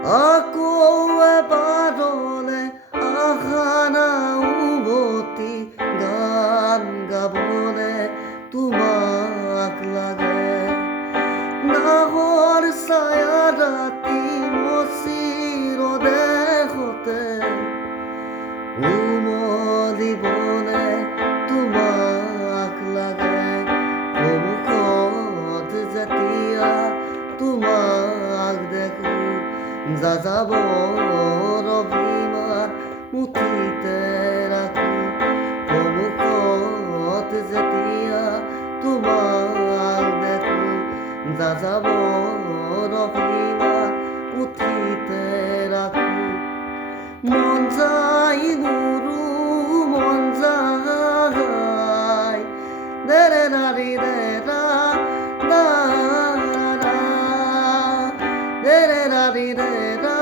আকৌ এবাৰলে আহা না উভতি গান গাবলে তোমাক লাগে নাহৰ ছায়া ৰাতি মচিৰ দেশতে উমলিবলে তোমাক লাগে সন্মুখত যেতিয়া তোমাক দেখো যাযাবৰ অভিমান মুঠিতে ৰাখো সন্মুখত যেতিয়া তোমাক দেখো যাযাবৰ অভিমান মুঠিতে ৰাখো মন যায় গুৰু মন যায় দেৰে নাৰী দেৰা দেৰে নাৰী দেৰা